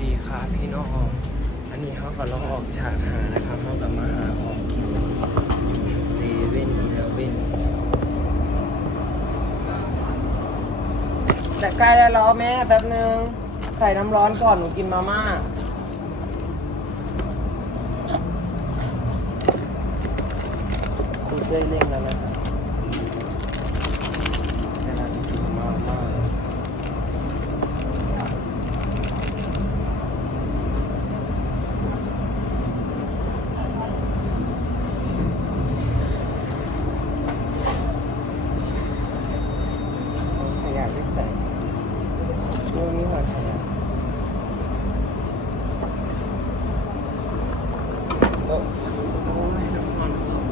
ดีครับพี่น้องอันนี้เขาก็ลองออกฉากหานะครับเขากับมาหาของกินอยู่เซเว่นอีเลฟเว่นแต่ใกล้แล้วเหรอแม่แป๊บนึงใส่น้ำร้อนก่อนหนูกินมาม่าคุณเจ๊เร่งแล้วนะครับเวลาจะกินมาม่าขยะที่ใส่ช่วงนี้หัวขยะโอ้ยน้ำมัน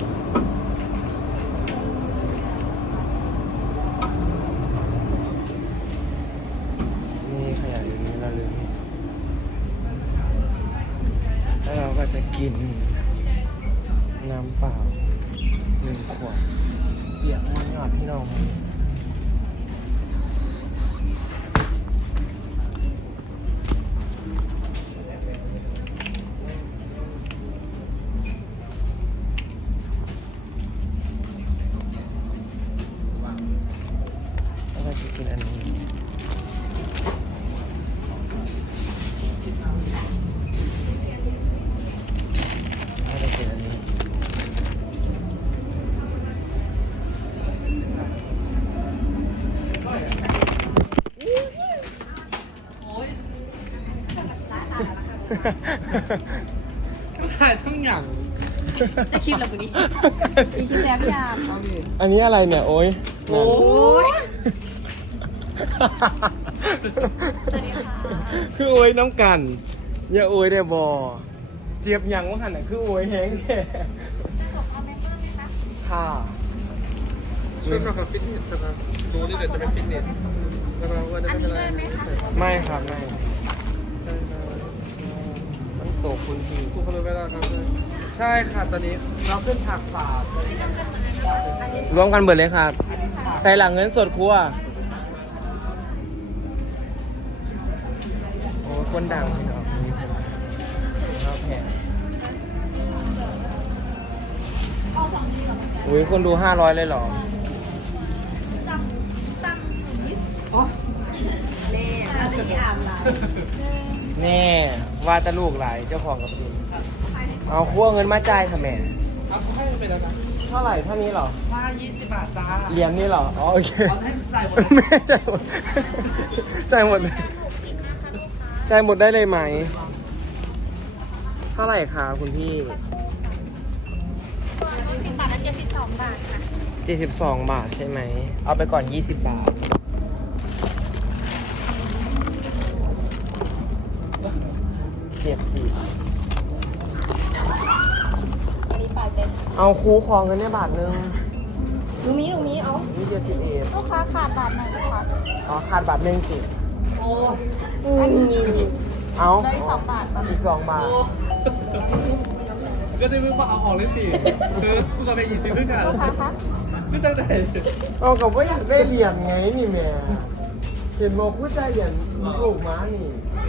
นี่ขยะอยู่นี่เราลืมแล้วเราก็จะกินน้ำเปล่า1 ขวดเปียกมันหยอดพี่น้องแล้วก็จะกินอันนี้แล้วก็กินอันนี้ถ่ายทั้งอย่างจะคลิปแล้วกูนี่มีคลิปแล้วยามอันนี้อะไรเนี่ยโอ้ยโอ้ยสวัสดีค่ะคือโอ้ยน้ำกัน อย่าโอ้ยได้บอเจี๊ยบยังว่าขนาดคือโอ้ยแห้งแค่ค่ะชุดกับฟิตเนสนะครับรู้นี่เดี๋ยวจะไปฟิตเนสแล้วเราก็จะไม่เป็นไรไม่ครับไม่มันโตคุณพี่ครูเขารู้เวลาครับใช่ค่ะตอนนี้เราขึ้นฉาก3 รวมกันเบิดเลยครับ ใส่หลังเงินสดครัวโอ้คนดังพี่น้องมีคนเราแพงอุ้ยคนดู500เลยเหรอเน่อาบที่อาบละแน่ว่าแตะลูกหลายเจ้าของกับพี่เอาขั้วเงินมาจ่ายค่ะแม่เอาให้ไปแล้วนะเท่าไหร่เท่านี้เหรอใช่20 บาทจ้าเหรียญนี่เหรออ๋อโอเคเอาให้จ่ายหมดแม่จ่ายหมดจ่ายหมดเลยจ่ายหมดได้เลยไหมเท่าไหร่คะคุณพี่ 10 บาทและ72 บาทค่ะ 72 บาทใช่ไหมเอาไปก่อน20 บาท70 อันนี้ปลายเป็นเอาคูคองเงินเนี่ยบาทนึงหนูมีเอานี่71 ลูกค้าขาดบาทไหนคะอ๋อขาดบาทนึงสิโอ้อันนี้มีเอาได้2 บาทอีก2 บาทก็ได้ไม่พอเอาออกเลยสิคือกูจะไป20ด้วยกันลูกค้าคะก็ตั้งแต่เอากับว่าอยากได้เหรียญไงนี่แม่เห็นบอกผู้ใจเหรียญถูกม้านี่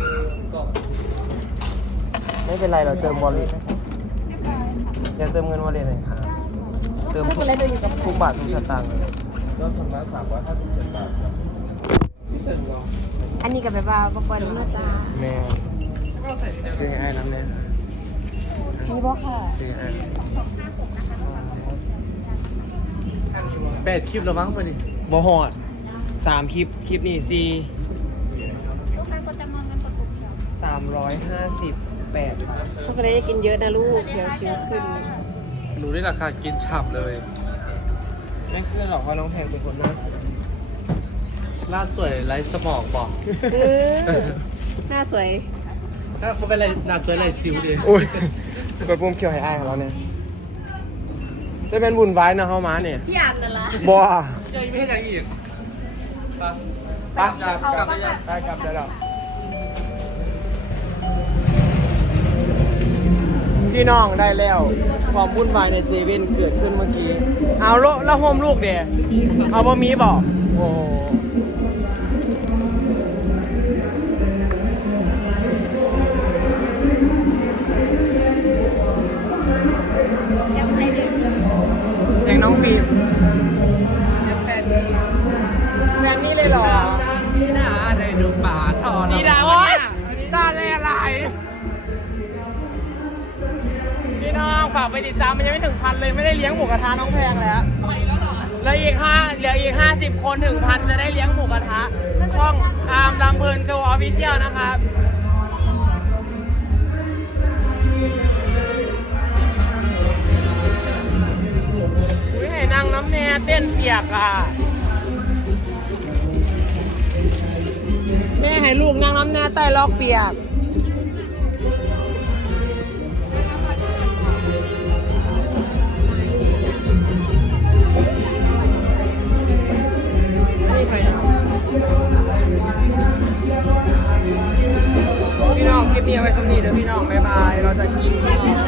ไม่เป็นไรเราเติมวอลเล็ตจะเติมเงินวอลเล็ตหน่อยค่ะเติมช่วยกันเลยตัวอยู่กับทุกบาททุกสตางค์เลยก็สำนัก357 บาทพิเศษหรออันนี้กับแบบว่าประกวดนี่นะจ๊ะแม่ก็ใส่ในซื้อให้น้ำแม่นี่บอกค่ะซื้อให้ 8 คลิปแล้วมั้งมาดิบ่หอด3 คลิปนี่4 ลูกค้ากดจำนวนกันกดปุ่มเขียว 358 บาทช็อกโกแลตจะกินเยอะนะลูก เดี๋ยวซิวขึ้นรู้ได้ราคากินฉ่ำเลยไม่ขึ้นหรอกเพราะน้องแพงเป็นคนหน้าสวยลาดสวยไร้สมองบอกหน้าสวยถ้าเขาเป็นอะไรลาดสวยไรสิวดิโอ้ยเปิดปุ่มเขียวให้อ้ายของเราเนี่ยจะเป็นบุญไว้นะเฮามาเนี่ยพี่อ่านนั่นละบ่ยังไม่ให้ยังอีกไปปักกลับไปยังได้กลับได้แล้วพี่น้องได้แล้วความวุ่นวายในเซเว่นเกิดขึ้นเมื่อกี้ เอาแล้วโฮมลูกเดียเอาบะหมี่บอกโอ้โหากไปติดตามมันยังไม่ถึง1,000เลยไม่ได้เลี้ยงหมูกระทะน้องแพงแล้วแล้วอีก50 คนถึง1,000จะได้เลี้ยงหมูกระทะช่องอาร์มลำเพลินโชว์ออฟฟิเชียลนะครับอุ้ยให้นั่งน้ำแน่เต้นเปียกอ่ะแม่ให้ลูกนั่งน้ำแน่ใต้ลอกเปียกพี่น้องคลิปนี้เอาไว้สำนีเด้อพี่น้องบ๊ายบายเราจะกิน